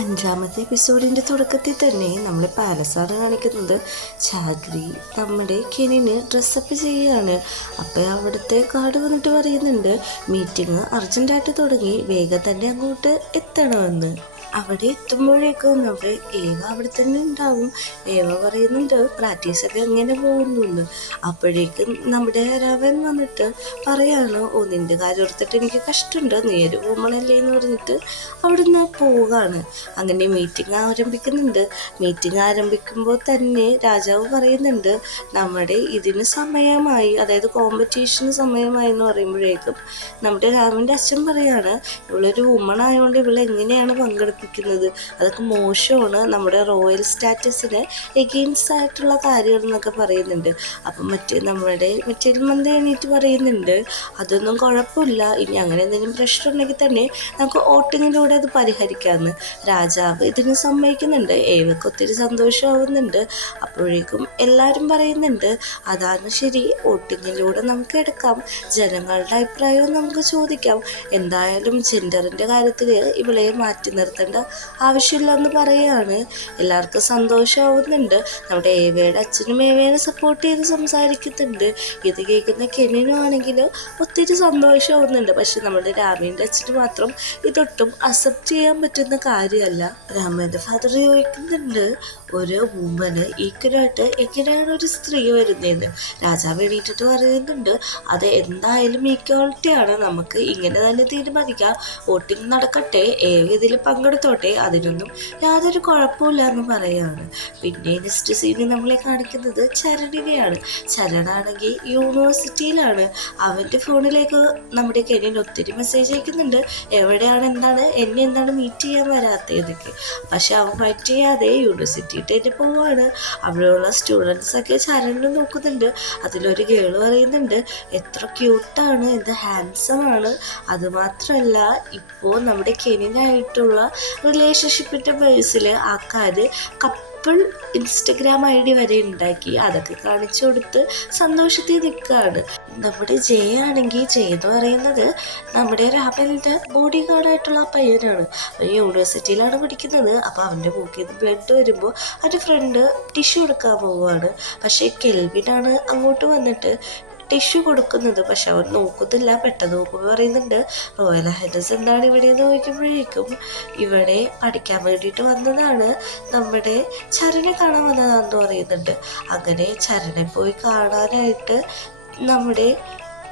അഞ്ചാമത്തെ എപ്പിസോഡിൻ്റെ തുടക്കത്തിൽ തന്നെ നമ്മൾ പാലസാണ് കാണിക്കുന്നത്. ചാഗ്രി നമ്മുടെ കെനിന് ഡ്രസ്സപ്പ് ചെയ്യുകയാണ്. അപ്പോൾ അവിടുത്തെ കാർഡ് വന്നിട്ട് പറയുന്നുണ്ട് മീറ്റിംഗ് അർജൻറ്റായിട്ട് തുടങ്ങി, വേഗം തന്നെ അങ്ങോട്ട് എത്തണമെന്ന്. അവിടെ എത്തുമ്പോഴേക്കും നമ്മുടെ ഏവ അവിടെ തന്നെ ഉണ്ടാവും. ഏവ പറയുന്നുണ്ട് പ്രാക്ടീസൊക്കെ എങ്ങനെ പോകുന്നു. അപ്പോഴേക്കും നമ്മുടെ രാവൻ വന്നിട്ട് പറയാണ്, ഓ നിൻ്റെ കാര്യം ഓർത്തിട്ട് എനിക്ക് കഷ്ടമുണ്ട്, നീ ഒരു വുമണല്ലേ എന്ന് പറഞ്ഞിട്ട് അവിടുന്ന് പോവുകയാണ്. അങ്ങനെ മീറ്റിംഗ് ആരംഭിക്കുന്നുണ്ട്. മീറ്റിംഗ് ആരംഭിക്കുമ്പോൾ തന്നെ രാജാവ് പറയുന്നുണ്ട് നമ്മുടെ ഇതിന് സമയമായി, അതായത് കോമ്പറ്റീഷന് സമയമായി എന്ന് പറയുമ്പോഴേക്കും നമ്മുടെ രാമൻ്റെ അച്ഛൻ പറയാണ് ഇവളൊരു വുമൺ ആയതുകൊണ്ട് ഇവളെങ്ങനെയാണ് പങ്കെടുപ്പിക്കുന്നത്, അതൊക്കെ മോശമാണ്, നമ്മുടെ റോയൽ സ്റ്റാറ്റസിന് എഗെയിൻസ്റ്റ് ആയിട്ടുള്ള കാര്യങ്ങൾ എന്നൊക്കെ പറയുന്നുണ്ട്. അപ്പം നമ്മുടെ മറ്റേ എണീറ്റ് പറയുന്നുണ്ട് അതൊന്നും കുഴപ്പമില്ല, ഇനി അങ്ങനെ എന്തെങ്കിലും പ്രശ്നം ഉണ്ടെങ്കിൽ തന്നെ നമുക്ക് വോട്ടിങ്ങിലൂടെ അത് പരിഹരിക്കാമെന്ന്. രാജാവ് ഇതിന് സമ്മതിക്കുന്നുണ്ട്. ഏവക്ക് ഒത്തിരി സന്തോഷമാവുന്നുണ്ട്. അപ്പോഴേക്കും എല്ലാവരും പറയുന്നുണ്ട് അതാണ് ശരി, വോട്ടിങ്ങിലൂടെ നമുക്ക് എടുക്കാം, ജനങ്ങളുടെ അഭിപ്രായവും നമുക്ക് ചോദിക്കാം, എന്തായാലും ജെൻഡറിൻ്റെ കാര്യത്തിൽ ഇവളെ മാറ്റി നിർത്തേണ്ട ആവശ്യമില്ലെന്ന് പറയുകയാണ്. എല്ലാവർക്കും സന്തോഷമാവുന്നുണ്ട്. നമ്മുടെ ഏവയുടെ അച്ഛനും ഏവയെ സപ്പോർട്ട് ചെയ്ത് സംസാരിക്കുന്നുണ്ട്. ഇത് കേൾക്കുന്ന കെനിനും ആണെങ്കിൽ ഒത്തിരി സന്തോഷമാവുന്നുണ്ട്. പക്ഷെ നമ്മുടെ രാമേൻ്റെ അച്ഛന് മാത്രം ഇതൊട്ടും അക്സെപ്റ്റ് ചെയ്യാൻ പറ്റുന്ന കാര്യമല്ല. രാമേൻ്റെ ഫാദർ ചോദിക്കുന്നുണ്ട് ഒരു വുമന് ഈക്വലായിട്ട് എങ്ങനെയാണ് ഒരു സ്ത്രീ വരുന്നതെന്ന്. രാജാവ് എണീറ്റിട്ട് പറയുന്നുണ്ട് അത് എന്തായാലും ഈക്വാലിറ്റിയാണ്, നമുക്ക് ഇങ്ങനെ തന്നെ തീരുമാനിക്കാം, വോട്ടിംഗ് നടക്കട്ടെ, ഏവ ഇതിൽ പങ്കെടുത്തോട്ടെ, അതിനൊന്നും യാതൊരു കുഴപ്പമില്ല എന്ന് പറയുകയാണ്. പിന്നെ നെക്സ്റ്റ് സീനിൽ നമ്മളെ കാണിക്കുന്നത് ചരണിനെയാണ്. ചരണാണെങ്കിൽ യൂണിവേഴ്സിറ്റിയിലാണ്. അവൻ്റെ ഫോണിലേക്ക് നമ്മുടെ കെനിൻ ഒത്തിരി മെസ്സേജ് അയക്കുന്നുണ്ട്, എവിടെയാണ്, എന്നെ എന്താണ് മീറ്റ് ചെയ്യാൻ വരാത്തതൊക്കെ. പക്ഷെ അവൻ ഫൈറ്റ് ചെയ്യാതെ യൂണിവേഴ്സിറ്റിയിട്ട് തന്നെ പോവാണ്. അവിടെയുള്ള സ്റ്റുഡൻസൊക്കെ ചരണിനെ നോക്കുന്നുണ്ട്. അതിലൊരു ഗേള് പറയുന്നുണ്ട് എത്ര ക്യൂട്ടാണ്, എന്ത് ഹാൻസം ആണ്, അതുമാത്രമല്ല ഇപ്പോൾ നമ്മുടെ കെനിനായിട്ടുള്ള റിലേഷൻഷിപ്പിൻ്റെ ബേസിൽ ആൾക്കാർ കപ്പിൾ ഇൻസ്റ്റഗ്രാം ID വരെ ഉണ്ടാക്കി, അതൊക്കെ കാണിച്ചു കൊടുത്ത് സന്തോഷത്തിൽ നിൽക്കുകയാണ്. നമ്മുടെ ജയ ആണെങ്കിൽ ജയ എന്ന് പറയുന്നത് നമ്മുടെ രാമൻ്റെ ബോഡി ഗാർഡായിട്ടുള്ള ആ പയ്യനാണ്. യൂണിവേഴ്സിറ്റിയിലാണ് പഠിക്കുന്നത്. അപ്പോൾ അവൻ്റെ മൂക്കിൽ നിന്ന് ബ്ലഡ് വരുമ്പോൾ അവൻ്റെ ഫ്രണ്ട് ടിഷ്യൂ എടുക്കാൻ പോവുകയാണ്. പക്ഷേ കെൽവിനാണ് അങ്ങോട്ട് വന്നിട്ട് ടിഷ്യൂ കൊടുക്കുന്നത്. പക്ഷെ അവൻ നോക്കുന്നില്ല. പെട്ടെന്ന് നോക്കുമ്പോൾ പറയുന്നുണ്ട് റോയൽ ഹൈനസ് എന്താണ് ഇവിടെ എന്ന് ചോദിക്കുമ്പോഴേക്കും ഇവിടെ പഠിക്കാൻ വേണ്ടിയിട്ട് വന്നതാണ്, നമ്മുടെ ചരനെ കാണാൻ വന്നതാണെന്ന് പറയുന്നുണ്ട്. അങ്ങനെ ചരനെ പോയി കാണാനായിട്ട് നമ്മുടെ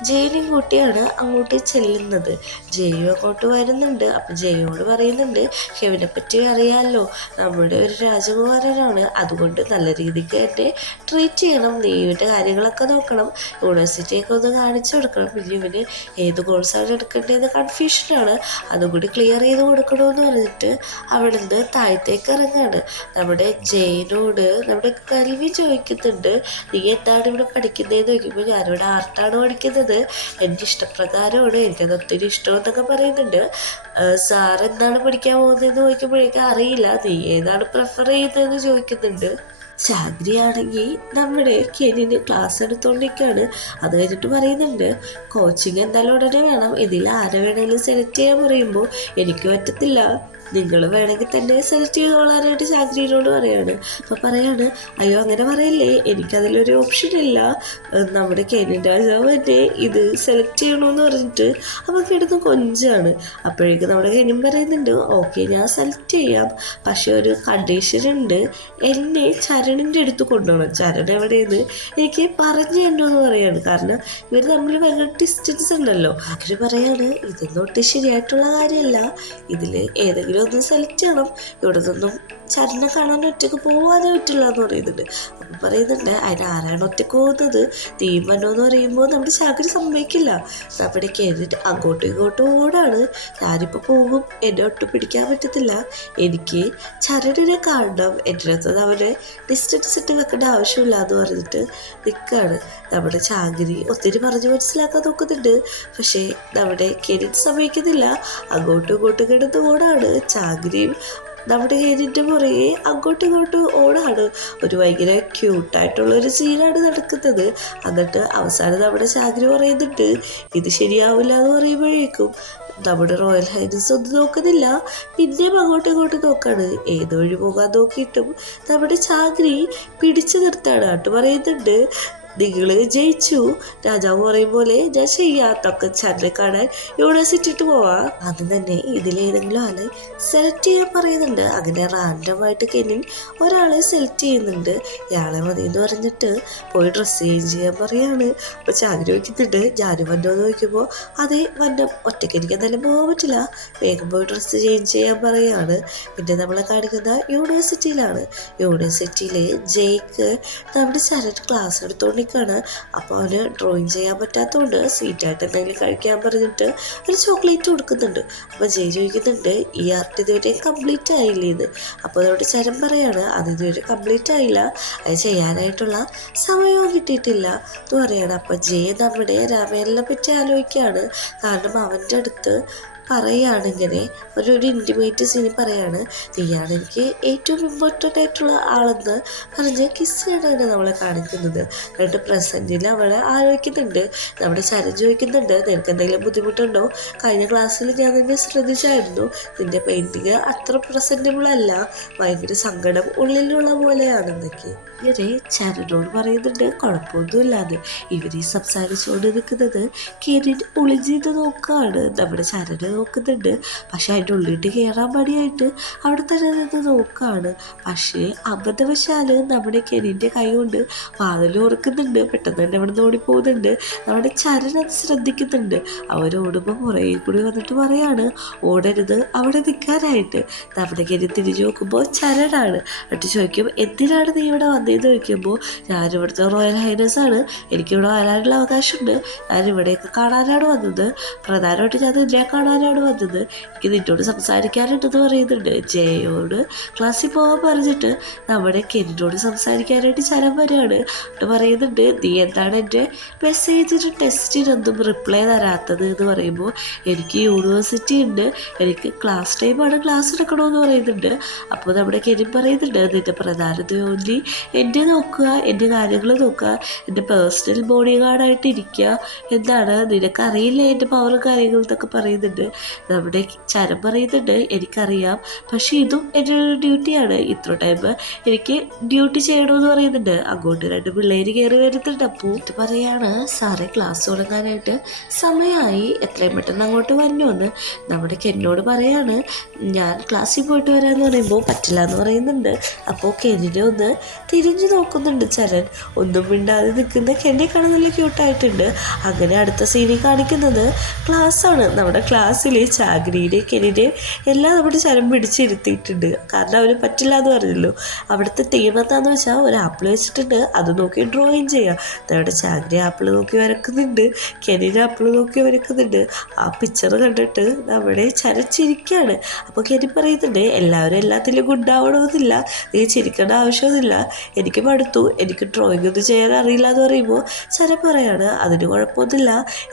ജയിനും കൂട്ടിയാണ് അങ്ങോട്ട് ചെല്ലുന്നത്. ജയു അങ്ങോട്ട് വരുന്നുണ്ട്. അപ്പം ജയോട് പറയുന്നുണ്ട് ഹെവിനെ പറ്റി അറിയാമല്ലോ, നമ്മുടെ ഒരു രാജകുമാരനാണ്, അതുകൊണ്ട് നല്ല രീതിക്ക് എന്നെ ട്രീറ്റ് ചെയ്യണം, നീ ഇവൻ്റെ കാര്യങ്ങളൊക്കെ നോക്കണം, യൂണിവേഴ്സിറ്റിയൊക്കെ ഒന്ന് കാണിച്ചു കൊടുക്കണം, പിന്നെ ഇവന് ഏത് കോഴ്സാണ് എടുക്കേണ്ടതെന്ന് കൺഫ്യൂഷനാണ്, അതും കൂടി ക്ലിയർ ചെയ്ത് കൊടുക്കണമെന്ന് പറഞ്ഞിട്ട് അവിടെ നിന്ന് താഴത്തേക്ക് ഇറങ്ങാണ്. നമ്മുടെ ജയിനോട് നമ്മുടെ കൽവി ചോദിക്കുന്നുണ്ട് നീ എന്താണ് ഇവിടെ പഠിക്കുന്നതെന്ന് ചോദിക്കുമ്പോൾ ഞാനിവിടെ ആർട്ടാണ് പഠിക്കുന്നത്, എൻ്റെ ഇഷ്ടപ്രകാരമാണ്, എനിക്കത് ഒത്തിരി ഇഷ്ടമെന്നൊക്കെ പറയുന്നുണ്ട്. സാർ എന്താണ് പഠിക്കാൻ പോകുന്നതെന്ന് ചോദിക്കുമ്പോഴേക്കും അറിയില്ല, നീ ഏതാണ് പ്രിഫർ ചെയ്യുന്നതെന്ന് ചോദിക്കുന്നുണ്ട്. ചാഗ്രിയാണെങ്കിൽ നമ്മുടെ കെനിന് ക്ലാസ് എടുത്തോണ്ടിരിക്കുകയാണ്. അത് കഴിഞ്ഞിട്ട് പറയുന്നുണ്ട് കോച്ചിങ് എന്തായാലും ഉടനെ വേണം, ഇതിൽ ആരെ വേണമെങ്കിലും സെലക്ട് ചെയ്യാൻ പറയുമ്പോൾ എനിക്ക് പറ്റത്തില്ല, നിങ്ങൾ വേണമെങ്കിൽ തന്നെ സെലക്ട് ചെയ്തോളാനായിട്ട് ചാഗ്രിയോട് പറയാണ്. അപ്പോൾ പറയാണ് അയ്യോ അങ്ങനെ പറയല്ലേ, എനിക്കതിലൊരു ഓപ്ഷൻ ഇല്ല, നമ്മുടെ കെനിൻ രാജാവ് തന്നെ ഇത് സെലക്ട് ചെയ്യണമെന്ന് പറഞ്ഞിട്ട് അപ്പോൾ കിടന്ന് കൊഞ്ചാണ്. അപ്പോഴേക്കും നമ്മുടെ കെനിൻ പറയുന്നുണ്ട് ഓക്കെ ഞാൻ സെലക്ട് ചെയ്യാം, പക്ഷെ ഒരു കണ്ടീഷൻ ഉണ്ട്, എന്നെ ചരണിൻ്റെ അടുത്ത് കൊണ്ടുപോകണം, ചരൺ എവിടെയെന്ന് എനിക്ക് പറഞ്ഞു തരണമെന്ന് പറയാണ്. കാരണം ഇവർ തമ്മിൽ ഭയങ്കര ഡിസ്റ്റൻസ് ഉണ്ടല്ലോ. അവർ പറയാണ് ഇതൊന്നും ശരിയായിട്ടുള്ള കാര്യമല്ല, ഇതിൽ ഏതെങ്കിലും ഒന്ന് സെലക്ട് ചെയ്യണം, ഇവിടെ നിന്നും ചരനെ കാണാൻ ഒറ്റയ്ക്ക് പോകാനേ പറ്റില്ല എന്ന് പറയുന്നുണ്ട്. അപ്പം പറയുന്നുണ്ട് അതിന് ആരാണ് ഒറ്റയ്ക്ക് പോകുന്നത്, തീരുമാനം എന്ന് പറയുമ്പോൾ നമ്മുടെ ചാകരി സമ്മതിക്കില്ല, നമ്മുടെ കെനിൻ അങ്ങോട്ടും ഇങ്ങോട്ടും ഓടാണ്, ഞാനിപ്പോൾ പോകും, എന്നെ ഒട്ടും പിടിക്കാൻ പറ്റത്തില്ല, എനിക്ക് ചരണിനെ കാണണം, എൻ്റെ അടുത്തത് അവനെ ഡിസ്റ്റൻസ് ഇട്ട് വെക്കേണ്ട ആവശ്യമില്ല എന്ന് പറഞ്ഞിട്ട് നിൽക്കുകയാണ്. നമ്മുടെ ചാകരി ഒത്തിരി പറഞ്ഞ് മനസ്സിലാക്കാൻ നോക്കുന്നുണ്ട്. പക്ഷേ നമ്മുടെ കെനിൻ സമ്മതിക്കുന്നില്ല, അങ്ങോട്ടും ഇങ്ങോട്ടും കിടന്ന് ഓടാണ്. ചാകരിയും നമ്മുടെ കെനിൻ്റെ പുറകെ അങ്ങോട്ടും ഇങ്ങോട്ടും ഓടാണ്. ഒരു ഭയങ്കര ക്യൂട്ടായിട്ടുള്ളൊരു സീനാണ് നടക്കുന്നത്. എന്നിട്ട് അവസാനം നമ്മുടെ ചാകരി പറയുന്നുണ്ട് ഇത് ശരിയാവില്ല എന്ന് പറയുമ്പോഴേക്കും നമ്മുടെ റോയൽ ഹൈനസ് ഒന്നും നോക്കുന്നില്ല, പിന്നെയും അങ്ങോട്ടും ഇങ്ങോട്ടും നോക്കാണ്. ഏത് വഴി പോകാൻ നോക്കിയിട്ടും നമ്മുടെ ചാകരി പിടിച്ചു നിർത്താണ്. ആട്ട് പറയുന്നുണ്ട് നിങ്ങൾ ജയിച്ചു, രാജാവ് പറയും പോലെ ഞാൻ ചെയ്യാത്തൊക്കെ ചാനൽ കാണാൻ യൂണിവേഴ്സിറ്റിട്ട് പോവാം. ആദ്യം തന്നെ ഇതിലേതെങ്കിലും ആളെ സെലക്ട് ചെയ്യാൻ പറയുന്നുണ്ട്. അങ്ങനെ റാൻഡമായിട്ട് കെനിൻ ഒരാളെ സെലക്ട് ചെയ്യുന്നുണ്ട്. ഇയാളെ മതി എന്ന് പറഞ്ഞിട്ട് പോയി ഡ്രസ്സ് ചേഞ്ച് ചെയ്യാൻ പറയാണ്. അപ്പോൾ ചാകരി വയ്ക്കുന്നുണ്ട് ഞാനും വന്നോ എന്ന് ചോദിക്കുമ്പോൾ അതേ വന്നം, ഒറ്റയ്ക്ക് എനിക്ക് എന്തായാലും പോകാൻ പറ്റില്ല, വേഗം പോയി ഡ്രസ്സ് ചേഞ്ച് ചെയ്യാൻ പറയാണ്. പിന്നെ നമ്മളെ കാണിക്കുന്ന യൂണിവേഴ്സിറ്റിയിലാണ്. യൂണിവേഴ്സിറ്റിയിലെ ജയ്ക്ക് നമ്മുടെ ചരട് ക്ലാസ് എടുത്തോണ്ട് ാണ്. അപ്പോൾ അവന് ഡ്രോയിങ് ചെയ്യാൻ പറ്റാത്തതുകൊണ്ട് സ്വീറ്റായിട്ട് എന്തെങ്കിലും കഴിക്കാൻ പറഞ്ഞിട്ട് ഒരു ചോക്ലേറ്റ് കൊടുക്കുന്നുണ്ട്. അപ്പോൾ ജയ് ചോദിക്കുന്നുണ്ട് ഈ ആർട്ട് ഇതുവരെ കംപ്ലീറ്റ് ആയില്ലേ എന്ന്. അപ്പോൾ നമ്മുടെ ചരം പറയാണ് അത് ഇതുവരെ കംപ്ലീറ്റ് ആയില്ല, അത് ചെയ്യാനായിട്ടുള്ള സമയവും കിട്ടിയിട്ടില്ല എന്ന് പറയാണ്. അപ്പോൾ ജയ് നമ്മുടെ രാമേലിനെ പറ്റി ആലോചിക്കുകയാണ്. കാരണം അവൻ്റെ അടുത്ത് പറയാണ് ഇങ്ങനെ ഒരു ഇൻറ്റിമേറ്റ് സീൻ പറയാണ് നീയാണ് എനിക്ക് ഏറ്റവും ഇമ്പോർട്ടൻ്റ് ആയിട്ടുള്ള ആളെന്ന് പറഞ്ഞ് കിസ് ചെയ്യണമാണ് നമ്മളെ കാണിക്കുന്നത്. എന്നിട്ട് പ്രസൻറ്റിൽ അവളെ ആലോചിക്കുന്നുണ്ട്. നമ്മുടെ ചരം ചോദിക്കുന്നുണ്ട് നിനക്ക് എന്തെങ്കിലും ബുദ്ധിമുട്ടുണ്ടോ, കഴിഞ്ഞ ക്ലാസ്സിൽ ഞാൻ നിന്നെ ശ്രദ്ധിച്ചായിരുന്നു, നിൻ്റെ പെയിൻറ്റിങ് അത്ര പ്രസൻറ്റബിൾ അല്ല, ഭയങ്കര സങ്കടം ഉള്ളിലുള്ള പോലെയാണെന്നൊക്കെ ഇവരെ ചരനോട് പറയുന്നുണ്ട്. കുഴപ്പമൊന്നുമില്ലാതെ ഇവർ സംസാരിച്ചുകൊണ്ട് നിൽക്കുന്നത് കെനിൻ ഒളിഞ്ഞിട്ട് നോക്കുകയാണ്. നമ്മുടെ ചരന് നോക്കുന്നുണ്ട്. പക്ഷെ അതിൻ്റെ ഉള്ളിട്ട് കയറാൻ മടിയായിട്ട് അവിടെ തന്നെ നിന്ന് നോക്കുകയാണ്. പക്ഷേ അബദ്ധവശാല് നമ്മുടെ കെനിൻ്റെ കൈ കൊണ്ട് വാതിൽ ഉറക്കുന്നുണ്ട്. പെട്ടെന്ന് തന്നെ അവിടെ നിന്ന് ഓടിപ്പോകുന്നുണ്ട്. നമ്മുടെ ചരൻ അത് ശ്രദ്ധിക്കുന്നുണ്ട്. അവരോടുമ്പോൾ പുറകെ കൂടി വന്നിട്ട് പറയാണ് ഓടരുത് അവിടെ നിൽക്കാനായിട്ട്. നമ്മുടെ കെനി തിരിഞ്ഞു നോക്കുമ്പോൾ ചരനാണ്. എന്നിട്ട് ചോദിക്കും എന്തിനാണ് നീ ഇവിടെ വന്നതെന്ന് ചോദിക്കുമ്പോൾ ഞാനിവിടുത്തെ റോയൽ ഹൈനസ് ആണ്, എനിക്കിവിടെ വരാനുള്ള അവകാശമുണ്ട്, ഞാനിവിടെയൊക്കെ കാണാനാണ് വന്നത്, പ്രധാനമായിട്ട് ഞാൻ നിന്നെ കാണാനാണ് വന്നത്, എനിക്ക് നിന്നോട് സംസാരിക്കാനുണ്ടെന്ന് പറയുന്നുണ്ട്. ജയോട് ക്ലാസ്സിൽ പോകാൻ പറഞ്ഞിട്ട് നമ്മുടെ കെനിനോട് സംസാരിക്കാനായിട്ട് ചരം വരികയാണ്. എന്നിട്ട് പറയുന്നുണ്ട് നീ എന്താണ് എൻ്റെ മെസ്സേജിന് ടെസ്റ്റിനൊന്നും റിപ്ലൈ തരാത്തത് എന്ന് പറയുമ്പോൾ എനിക്ക് യൂണിവേഴ്സിറ്റി ഉണ്ട്, എനിക്ക് ക്ലാസ് ടൈമാണ്, ക്ലാസ് എടുക്കണമെന്ന് പറയുന്നുണ്ട്. അപ്പോൾ നമ്മുടെ കെനിൻ പറയുന്നുണ്ട് നിൻ്റെ പ്രധാന ജോലി എൻ്റെ നോക്കുക, എൻ്റെ കാര്യങ്ങൾ നോക്കുക, എൻ്റെ പേഴ്സണൽ ബോഡി ഗാർഡായിട്ട് ഇരിക്കുക എന്നാണ്, നിനക്കറിയില്ല എൻ്റെ പവറും കാര്യങ്ങളും എന്നൊക്കെ പറയുന്നുണ്ട്. നമ്മുടെ ചരം പറയുന്നുണ്ട് എനിക്കറിയാം, പക്ഷേ ഇതും എൻ്റെ ഒരു ഡ്യൂട്ടിയാണ്, ഇത്ര ടൈം എനിക്ക് ഡ്യൂട്ടി ചെയ്യണമെന്ന് പറയുന്നുണ്ട്. അങ്ങോട്ട് രണ്ട് പിള്ളേർ കയറി വരുന്നുണ്ട്. അപ്പോൾ ഇത് പറയാണ് സാറേ ക്ലാസ് തുടങ്ങാനായിട്ട് സമയമായി, എത്രയും പെട്ടെന്ന് അങ്ങോട്ട് വന്നുവെന്ന്. നമ്മുടെ കെന്നോട് പറയാണ് ഞാൻ ക്ലാസ്സിൽ പോയിട്ട് വരാമെന്ന് പറയുമ്പോൾ പറ്റില്ല എന്ന് പറയുന്നുണ്ട്. അപ്പോൾ കെന്നിനെ ഒന്ന് തിരിഞ്ഞു നോക്കുന്നുണ്ട് ചരൻ. ഒന്നും മിണ്ടാതെ നിൽക്കുന്ന കെന്നെ കാണാൻ നല്ല ക്യൂട്ടായിട്ടുണ്ട്. അങ്ങനെ അടുത്ത സീനിൽ കാണിക്കുന്നത് ക്ലാസ്സാണ്. നമ്മുടെ ക്ലാസ്സിൽ ചാഗ്രിയുടെയും കെന്നിൻ്റെയും എല്ലാം നമ്മുടെ ചരം പിടിച്ചിരുത്തിയിട്ടുണ്ട്. കാരണം അവന് പറ്റില്ല എന്ന് പറഞ്ഞല്ലോ. അവിടുത്തെ തീം എന്താണെന്ന് വെച്ചാൽ ഒരു ആപ്പിൾ വെച്ചിട്ടുണ്ട്, അത് നോക്കി ഡ്രോയിങ് ചെയ്യാം. നമ്മുടെ ചാഗ്രി ആപ്പിൾ നോക്കി വരക്കുന്നുണ്ട്, കെന്നിൻ്റെ ആപ്പിൾ നോക്കി വരക്കുന്നുണ്ട്. ആ പിക്ചർ കണ്ടിട്ട് നമ്മുടെ ചിരിക്കുകയാണ്. അപ്പോൾ കെന്നി പറയുന്നുണ്ട് എല്ലാവരും എല്ലാത്തിലും ഗുഡാവണമെന്നില്ല, നീ ചിരിക്കേണ്ട ആവശ്യമൊന്നുമില്ല, എനിക്ക് മടുത്തു, എനിക്ക് ഡ്രോയിങ് ഒന്നും ചെയ്യാൻ അറിയില്ല എന്ന് പറയുമ്പോൾ ചരം പറയാണ് അതിന് കുഴപ്പമൊന്നുമില്ല,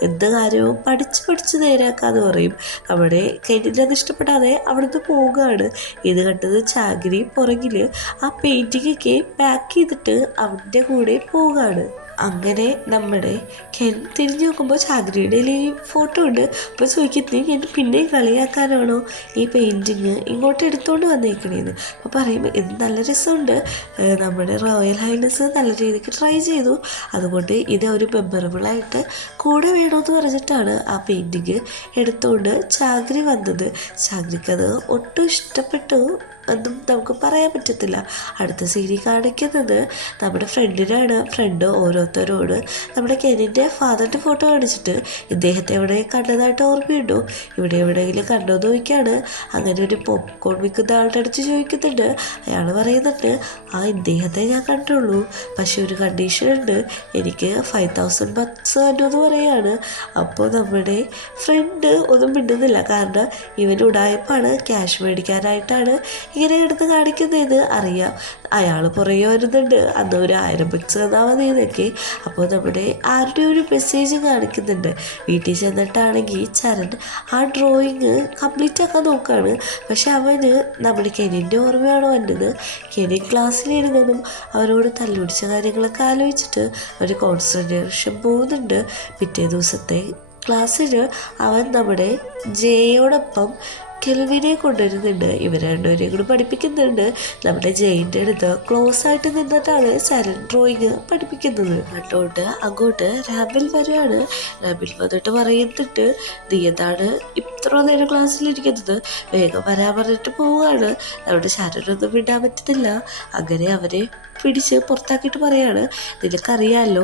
എന്ത് കാര്യവും പഠിച്ച് നേരാക്കാന്ന് പറയും. നമ്മുടെ കെന്നിൻ്റെ അത് ഇഷ്ടപ്പെടാതെ അവിടുന്ന് പോവുകയാണ്. ഇത് കണ്ടത് ചാഗ്രി പുറകിൽ ആ പെയിൻറ്റിങ്ങൊക്കെ പാക്ക് ചെയ്തിട്ട് അവൻ്റെ കൂടെ പോവുകയാണ്. അങ്ങനെ നമ്മുടെ കെൻ തിരിഞ്ഞു നോക്കുമ്പോൾ ചാഗ്രിയുടെ ഈ ഫോട്ടോ ഉണ്ട്. അപ്പോൾ ചോദിക്കുന്നത് ഞാൻ പിന്നെയും കളിയാക്കാനാണോ ഈ പെയിൻറ്റിങ് ഇങ്ങോട്ട് എടുത്തുകൊണ്ട് വന്നേക്കണേന്ന്. അപ്പോൾ പറയുമ്പോൾ ഇത് നല്ല രസമുണ്ട്, നമ്മുടെ റോയൽ ഹൈനസ് നല്ല രീതിക്ക് ട്രൈ ചെയ്തു, അതുകൊണ്ട് ഇത് ഒരു മെമ്മറബിളായിട്ട് കൂടെ വേണമെന്ന് പറഞ്ഞിട്ടാണ് ആ പെയിൻറ്റിങ് എടുത്തുകൊണ്ട് ചാഗ്രി വന്നത്. ചാഗ്രിക്കത് ഒട്ടും ഇഷ്ടപ്പെട്ടു എന്നും നമുക്ക് പറയാൻ പറ്റത്തില്ല. അടുത്ത സീരി കാണിക്കുന്നത് നമ്മുടെ ഫ്രണ്ടിനാണ്. ഫ്രണ്ട് ഓരോരുത്തരോട് നമ്മുടെ കെന്നിൻ്റെ ഫാദറിൻ്റെ ഫോട്ടോ കാണിച്ചിട്ട് ഇദ്ദേഹത്തെ എവിടെ കണ്ടതായിട്ട് ഓർമ്മയുണ്ടോ, ഇവിടെ എവിടെയെങ്കിലും കണ്ടോ എന്ന് ചോദിക്കുകയാണ്. അങ്ങനെ ഒരു പോപ്കോൺ വിൽക്കുന്ന ആളുടെ അടുത്ത് ചോദിക്കുന്നുണ്ട്. അയാൾ പറയുന്നുണ്ട് ഇദ്ദേഹത്തെ ഞാൻ കണ്ടുള്ളൂ, പക്ഷെ ഒരു കണ്ടീഷനുണ്ട്, എനിക്ക് 5000 ബക്സ് തരുമെന്ന് പറയുകയാണ്. അപ്പോൾ നമ്മുടെ ഫ്രണ്ട് ഒന്നും മിണ്ടുന്നില്ല, കാരണം ഇവൻ ഉടായ്പാണ്, ക്യാഷ് മേടിക്കാനായിട്ടാണ് ഇങ്ങനെ എടുത്ത് കാണിക്കുന്നതെന്ന് അറിയാം. അയാൾ പുറകെ വരുന്നുണ്ട്. അന്ന് ഒരു 1000 പിക്സ് തന്നാൽ മതി എന്നൊക്കെ. അപ്പോൾ നമ്മുടെ ആരുടെ ഒരു മെസ്സേജ് കാണിക്കുന്നുണ്ട്. വീട്ടിൽ ചെന്നിട്ടാണെങ്കിൽ ചരൺ ആ ഡ്രോയിങ് കംപ്ലീറ്റ് ആക്കാൻ നോക്കുകയാണ്. പക്ഷെ അവന് നമ്മുടെ കെനിൻ്റെ ഓർമ്മയാണോ വന്നത്. കെനി ക്ലാസ്സിലിരുന്നതും അവരോട് തല്ലുപിടിച്ച കാര്യങ്ങളൊക്കെ ആലോചിച്ചിട്ട് ഒരു കോൺസെൻട്രേഷൻ പോകുന്നുണ്ട്. പിറ്റേ ദിവസത്തെ ക്ലാസ്സിൽ അവൻ നമ്മുടെ ജയോടൊപ്പം കെൽവിനെ കൊണ്ടുവരുന്നുണ്ട്. ഇവർ രണ്ടുപേരെയും കൂടി പഠിപ്പിക്കുന്നുണ്ട്. നമ്മുടെ ജയിൻ്റെ അടുത്ത് ക്ലോസ് ആയിട്ട് നിന്നിട്ടാണ് ചരൺ ഡ്രോയിങ് പഠിപ്പിക്കുന്നത്. അങ്ങോട്ട് രാബിൽ വരികയാണ്. രാബിൽ വന്നിട്ട് പറയുന്നുണ്ട്, നീ എന്താണ് ഇത്ര നേരം ക്ലാസ്സിലിരിക്കുന്നത്, വേഗം വരാൻ പറഞ്ഞിട്ട് പോവുകയാണ്. നമ്മുടെ ശരനൊന്നും വിടാൻ പറ്റുന്നില്ല. അങ്ങനെ അവരെ പിടിച്ച് പുറത്താക്കിയിട്ട് പറയാണ്, നിനക്കറിയാമല്ലോ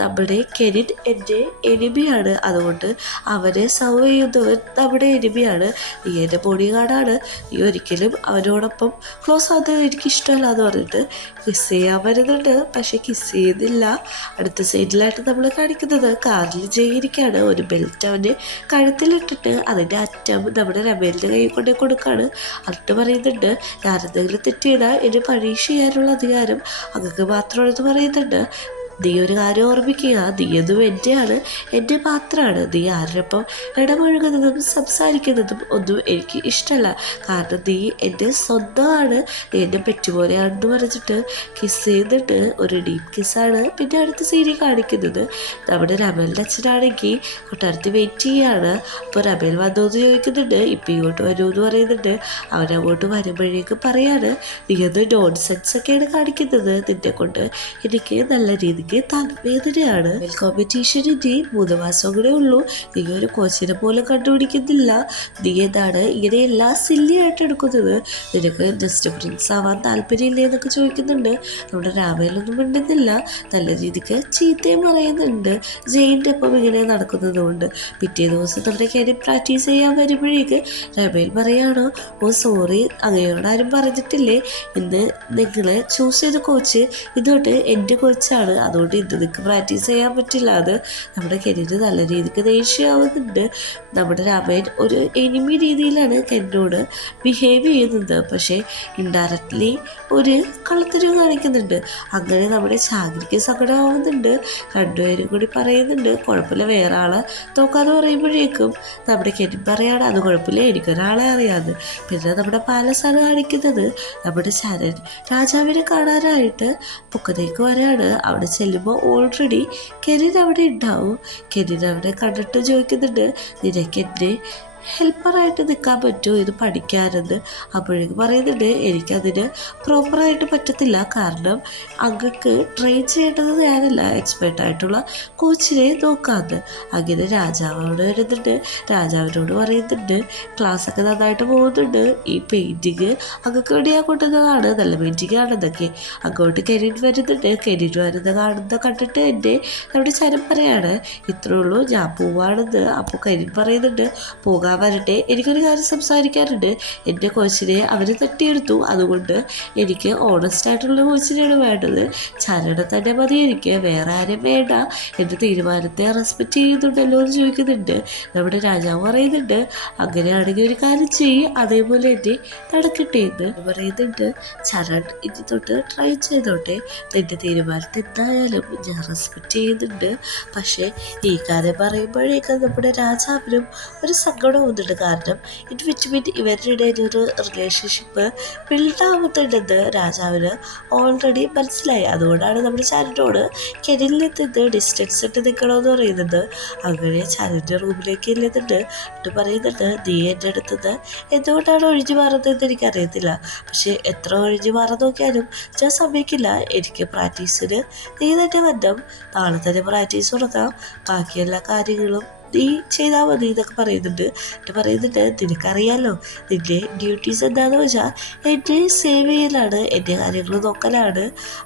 നമ്മുടെ കെനിൻ എൻ്റെ എനിമിയാണ്, അതുകൊണ്ട് അവനെ സർവ് ചെയ്യുന്നവൻ നമ്മുടെ എനിമിയാണ്. നീ എൻ്റെ ബോഡി ഗാർഡാണ്, നീ ഒരിക്കലും അവനോടൊപ്പം ക്ലോസ് ആകുന്നത് എനിക്കിഷ്ടമല്ല എന്ന് പറഞ്ഞിട്ട് കിസ് ചെയ്യാൻ വരുന്നുണ്ട്. പക്ഷെ കിസ് ചെയ്യുന്നില്ല. അടുത്ത സൈഡിലായിട്ട് നമ്മൾ കാണിക്കുന്നത് കാറിൽ ജയിരിക്കാണ്. ഒരു ബെൽറ്റ് അവൻ്റെ കഴുത്തിലിട്ടിട്ട് അതിൻ്റെ അറ്റം നമ്മുടെ രമേലിൻ്റെ കൈ കൊണ്ടേ കൊടുക്കുകയാണ്. എന്നിട്ട് പറയുന്നുണ്ട്, ഞാനെന്തെങ്കിലും തെറ്റ് ചെയ്താൽ എന്നെ പരീക്ഷ ചെയ്യാനുള്ള അധികാരം അങ്ങക്ക് മാത്രമാണെന്ന് പറയുന്നുണ്ട്. നീ ഒരു കാര്യം ഓർമ്മിക്കുക, നീയൊന്നും എൻ്റെയാണ്, എൻ്റെ പാത്രമാണ്. നീ ആരോടൊപ്പം ഇടപഴകുന്നതും സംസാരിക്കുന്നതും ഒന്നും എനിക്ക് ഇഷ്ടമല്ല. കാരണം നീ എൻ്റെ സ്വന്തമാണ്, നീ എൻ്റെ പെറ്റുപോലെയാണെന്ന് പറഞ്ഞിട്ട് കിസ് ചെയ്യുന്നുണ്ട്. ഒരു ഡീപ്പ് കിസ്സാണ്. പിന്നെ അടുത്ത സീരി കാണിക്കുന്നത് നമ്മുടെ രമേലിൻ്റെ അച്ഛനാണെങ്കിൽ കൊട്ടാരത്തിൽ വെയിറ്റ് ചെയ്യുകയാണ്. അപ്പോൾ രമേൽ വന്നോന്ന് ചോദിക്കുന്നുണ്ട്. ഇപ്പം ഇങ്ങോട്ട് വരുമെന്ന് പറയുന്നുണ്ട്. അവനങ്ങോട്ട് വരുമ്പോഴേക്കും പറയാണ്, നീയത് നോൺസെൻസ് ഒക്കെയാണ് കാണിക്കുന്നത്, നിന്നെ കൊണ്ട് എനിക്ക് നല്ല രീതിക്ക് തലവേദനയാണ്. കോമ്പറ്റീഷനിൻ്റെ 3 മാസം കൂടെ ഉള്ളൂ. നീ ഒരു കോച്ചിനെ പോലും കണ്ടുപിടിക്കുന്നില്ല. നീ എന്താണ് ഇങ്ങനെയെല്ലാം സില്ലി ആയിട്ട് എടുക്കുന്നത്, നിനക്ക് ജസ്റ്റ് പ്രിൻസ് ആവാൻ താല്പര്യമില്ലേ എന്നൊക്കെ ചോദിക്കുന്നുണ്ട്. നമ്മുടെ രാമയിലൊന്നും മിണ്ടുന്നില്ല. നല്ല രീതിക്ക് ചീത്തയും പറയുന്നുണ്ട് ജയിൻ്റെ ഒപ്പം ഇങ്ങനെ നടക്കുന്നത് കൊണ്ട്. പിറ്റേ ദിവസം നമ്മുടെ കാര്യം പ്രാക്ടീസ് ചെയ്യാൻ വരുമ്പോഴേക്ക് രമേൽ പറയാണ്, ഓ സോറി, അങ്ങയോടാരും പറഞ്ഞിട്ടില്ലേ, ഇന്ന് നിങ്ങൾ ചൂസ് ചെയ്ത കോച്ച് ഇതോട്ട് എൻ്റെ കോച്ചാണ്, അതുകൊണ്ട് ഇത് നിങ്ങൾക്ക് പ്രാക്ടീസ് ചെയ്യാൻ പറ്റില്ല. അത് നമ്മുടെ കെനിന് നല്ല രീതിക്ക് ദേഷ്യമാവുന്നുണ്ട്. നമ്മുടെ രാമയൻ ഒരു എനിമി രീതിയിലാണ് കെനിനോട് ബിഹേവ് ചെയ്യുന്നത്. പക്ഷേ ഇൻഡയറക്റ്റ്ലി ഒരു കള്ളത്തരവ് കാണിക്കുന്നുണ്ട്. അങ്ങനെ നമ്മുടെ ചാകിരിക്ക് സങ്കടമാവുന്നുണ്ട്. രണ്ടുപേരും കൂടി പറയുന്നുണ്ട്, കുഴപ്പമില്ല, വേറെ ആളെ നോക്കാന്ന് പറയുമ്പോഴേക്കും നമ്മുടെ കെനിൻ പറയാണ്, അത് കുഴപ്പമില്ല, എനിക്കൊരാളെ അറിയാമെന്ന്. പിന്നെ നമ്മുടെ പാലസാണ് കാണിക്കുന്നത്. നമ്മുടെ ശരൺ രാജാവിനെ കാണാനായിട്ട് പൊക്കത്തേക്ക് വരാണ്. അവിടെ ചെല്ലുമ്പോൾ ഓൾറെഡി കെനിൻ അവിടെ ഉണ്ടാവും. കെനിൻ അവിടെ കണ്ടിട്ട് ചോദിക്കുന്നുണ്ട്, നിനക്ക് എൻ്റെ ഹെൽപ്പറായിട്ട് നിൽക്കാൻ പറ്റുമോ ഇത് പഠിക്കാനെന്ന്. അപ്പോഴേക്ക് പറയുന്നുണ്ട്, എനിക്കതിന് പ്രോപ്പറായിട്ട് പറ്റത്തില്ല, കാരണം അങ്ങക്ക് ട്രെയിൻ ചെയ്യേണ്ടത് ഞാനല്ല, എക്സ്പേർട്ടായിട്ടുള്ള കോച്ചിനെ നോക്കാമെന്ന്. അങ്ങനെ രാജാവ് അവിടെ വരുന്നുണ്ട്. രാജാവിനോട് പറയുന്നുണ്ട്, ക്ലാസ്സൊക്കെ നന്നായിട്ട് പോകുന്നുണ്ട്, ഈ പെയിൻറ്റിങ് അങ്ങക്ക് വേണ്ടി ഞാൻ കൊണ്ടുവന്നതാണ്, നല്ല പെയിൻറ്റിങ് ആണെന്നൊക്കെ. അങ്ങോട്ട് കെനിൻ വരുന്നുണ്ട്. കെനിൻ വരുന്ന കണ്ടിട്ട് എൻ്റെ നമ്മുടെ ചരം പറയാണ്, ഇത്രേ ഉള്ളൂ, ഞാൻ പോവാണെന്ന്. അപ്പോൾ കെനിൻ പറയുന്നുണ്ട്, പോകാൻ വരട്ടെ, എനിക്കൊരു കാര്യം സംസാരിക്കാറുണ്ട്. എൻ്റെ കോച്ചിനെ അവർ തട്ടിയെടുത്തു, അതുകൊണ്ട് എനിക്ക് ഓണസ്റ്റ് ആയിട്ടുള്ള കോച്ചിനെയാണ് വേണ്ടത്. ചരടെ തന്നെ മതി, എനിക്ക് വേറെ ആരും വേണ്ട. എൻ്റെ തീരുമാനത്തെ റെസ്പെക്റ്റ് ചെയ്യുന്നുണ്ടല്ലോ എന്ന് ചോദിക്കുന്നുണ്ട്. നമ്മുടെ രാജാവ് പറയുന്നുണ്ട്, അങ്ങനെയാണെങ്കിൽ ഒരു കാര്യം ചെയ്യും, അതേപോലെ എന്നെ നടക്കട്ടെ എന്ന് പറയുന്നുണ്ട്. ചരൺ ഇനി തൊട്ട് ട്രൈ ചെയ്തോട്ടെ, നിൻ്റെ തീരുമാനത്തെ എന്തായാലും ഞാൻ റെസ്പെക്റ്റ് ചെയ്യുന്നുണ്ട്. പക്ഷേ ഈ കാര്യം പറയുമ്പോഴേക്കും നമ്മുടെ രാജാവിനും ഒരു സങ്കടം ആവുന്നുണ്ട്. കാരണം ഇൻ ബിറ്റ്വീൻ ഇവരുടെ ഇടയിൽ ഒരു റിലേഷൻഷിപ്പ് ബിൽഡാവുന്നുണ്ടെന്ന് രാജാവിന് ഓൾറെഡി മനസ്സിലായി. അതുകൊണ്ടാണ് നമ്മുടെ ചരനോട് കെനിലിൽ നിന്ന് ഡിസ്റ്റൻസ് ഇട്ട് നിൽക്കണമെന്ന് പറയുന്നത്. അങ്ങനെ ചരൻ്റെ റൂമിലേക്ക് ഇല്ലെന്നുണ്ട്. എന്നിട്ട് പറയുന്നുണ്ട്, നീ എൻ്റെ അടുത്തുനിന്ന് എന്തുകൊണ്ടാണ് ഒഴിഞ്ഞു മാറുന്നതെന്ന് എനിക്കറിയത്തില്ല, പക്ഷേ എത്ര ഒഴിഞ്ഞു മാറാൻ നോക്കിയാലും ഞാൻ സമ്മതിക്കില്ല. എനിക്ക് പ്രാക്ടീസിന് നീ തന്നെ വരണം, നാളെ തന്നെ പ്രാക്ടീസ് തുടങ്ങാം, ബാക്കി എല്ലാ കാര്യങ്ങളും നീ ചെയ്താൽ മതി എന്നൊക്കെ പറയുന്നുണ്ട്. എന്നിട്ട് പറയുന്നുണ്ട്, നിനക്കറിയാമല്ലോ നിൻ്റെ ഡ്യൂട്ടീസ് എന്താണെന്ന് വെച്ചാൽ എന്നെ സേവ് ചെയ്യലാണ്, എൻ്റെ കാര്യങ്ങൾ നോക്കലാണ്,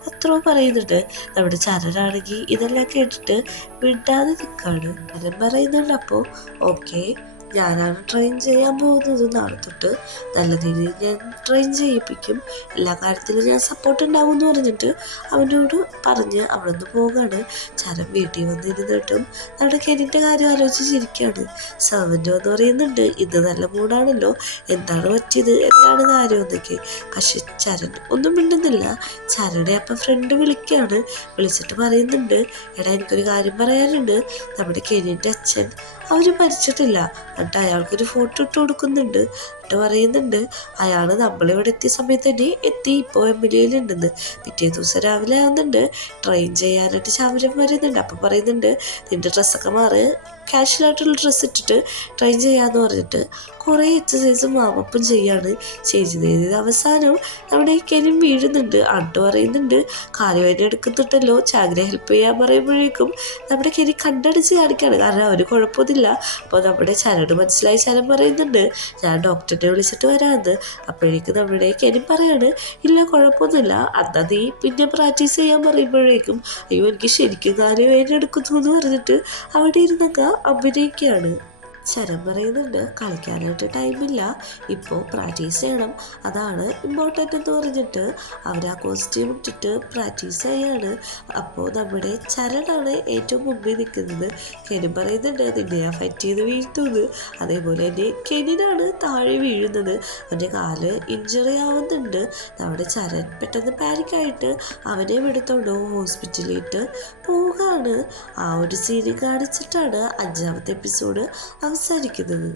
അത്രയും പറയുന്നുണ്ട്. നമ്മുടെ ചരനാണെങ്കിൽ ഇതെല്ലാം കേട്ടിട്ട് വിടാതെ നിൽക്കുകയാണ്. ചരൻ പറയുന്നുണ്ട്, അപ്പോൾ ഓക്കെ, ഞാനാണ് ട്രെയിൻ ചെയ്യാൻ പോകുന്നത്. നാളെ തൊട്ട് നല്ല രീതിയിൽ ഞാൻ ട്രെയിൻ ചെയ്യിപ്പിക്കും, എല്ലാ കാര്യത്തിലും ഞാൻ സപ്പോർട്ട് ഉണ്ടാവും എന്ന് പറഞ്ഞിട്ട് അവനോട് പറഞ്ഞ് അവിടെ നിന്ന് പോകാണ്. ചരം വീട്ടിൽ വന്നിരുന്നിട്ടും നമ്മുടെ കെനിൻ്റെ കാര്യം ആലോചിച്ചിരിക്കുകയാണ്. സെർവൻ്റ് എന്ന് പറയുന്നുണ്ട്, ഇത് നല്ല മൂടാണല്ലോ, എന്താണ് പറ്റിയത്, എന്താണ് കാര്യം എന്നൊക്കെ. പക്ഷെ ചരൺ ഒന്നും മിണ്ടുന്നില്ല. ചരणे അപ്പം ഫ്രണ്ട് വിളിക്കുകയാണ്. വിളിച്ചിട്ട് പറയുന്നുണ്ട്, എടാ എനിക്കൊരു കാര്യം പറയാനുണ്ട്. നമ്മുടെ കെനിൻ്റെ അച്ഛൻ അവർ മരിച്ചിട്ടില്ല. എന്നിട്ട് അയാൾക്കൊരു ഫോട്ടോ ഇട്ട് കൊടുക്കുന്നുണ്ട്. എന്നിട്ട് പറയുന്നുണ്ട്, അയാൾ നമ്മളിവിടെ എത്തിയ സമയത്ത് തന്നെ എത്തി, ഇപ്പോൾ എംഎൽഎയിലുണ്ടെന്ന്. പിറ്റേ ദിവസം രാവിലെ ആവുന്നുണ്ട്, ട്രെയിൻ ചെയ്യാനായിട്ട് ശാമരം വരുന്നുണ്ട്. അപ്പം പറയുന്നുണ്ട്, നിൻ്റെ ഡ്രസ്സൊക്കെ മാറി കാഷ്വലായിട്ടുള്ള ഡ്രസ്സ് ഇട്ടിട്ട് ട്രെയിൻ ചെയ്യാമെന്ന് പറഞ്ഞിട്ട് കുറേ എക്സസൈസും വാമപ്പും ചെയ്യാണ്. ചെയ്ത് അവസാനം നമ്മുടെ ഈ കെനിൻ വീഴുന്നുണ്ട്. അണ്ട് പറയുന്നുണ്ട്, കാലുവേദന എടുക്കുന്നുണ്ടല്ലോ, ചാഗ്രയെ ഹെൽപ്പ് ചെയ്യാൻ പറയുമ്പോഴേക്കും നമ്മുടെ കെനി കണ്ടടിച്ച് കാണിക്കുകയാണ്. കാരണം അവർ കുഴപ്പമൊന്നുമില്ല. അപ്പോൾ നമ്മുടെ ചരട് മനസ്സിലായി. ചരം പറയുന്നുണ്ട്, ഞാൻ ഡോക്ടറിനെ വിളിച്ചിട്ട് വരാമെന്ന്. അപ്പോഴേക്കും നമ്മുടെ കെനിൻ പറയാണ്, ഇല്ല കുഴപ്പമൊന്നുമില്ല, അന്നാ നീ പിന്നെ പ്രാക്ടീസ് ചെയ്യാൻ പറയുമ്പോഴേക്കും അയ്യോ എനിക്ക് ശരിക്കും കാലുവേദന എടുക്കുന്നു എന്ന് പറഞ്ഞിട്ട് അവിടെ ഇരുന്നൊക്കെ അഭിനയിക്കുകയാണ്. ചരം പറയുന്നുണ്ട്, കളിക്കാനായിട്ട് ടൈമില്ല, ഇപ്പോൾ പ്രാക്ടീസ് ചെയ്യണം, അതാണ് ഇമ്പോർട്ടൻ്റ് എന്ന് പറഞ്ഞിട്ട് അവർ ആ കോസ്റ്റ്യൂം ഇട്ടിട്ട് പ്രാക്ടീസ് ചെയ്യാണ്. അപ്പോൾ നമ്മുടെ ചരണാണ് ഏറ്റവും മുമ്പിൽ നിൽക്കുന്നത്. കെനിൻ പറയുന്നുണ്ട്, നിന്നെ ഞാൻ ഫൈറ്റ് ചെയ്ത് വീഴ്ത്തുന്നത്. അതേപോലെ തന്നെ കെനിനാണ് താഴെ വീഴുന്നത്. അവൻ്റെ കാല് ഇഞ്ചറി ആവുന്നുണ്ട്. നമ്മുടെ ചരൺ പെട്ടെന്ന് പാനിക്കായിട്ട് അവനെ എടുത്തോണ്ട് ഹോസ്പിറ്റലിലേക്ക് പോവുകയാണ്. ആ ഒരു സീന് കാണിച്ചിട്ടാണ് 5ാമത്തെ എപ്പിസോഡ് അവസാനിക്കുന്നത്.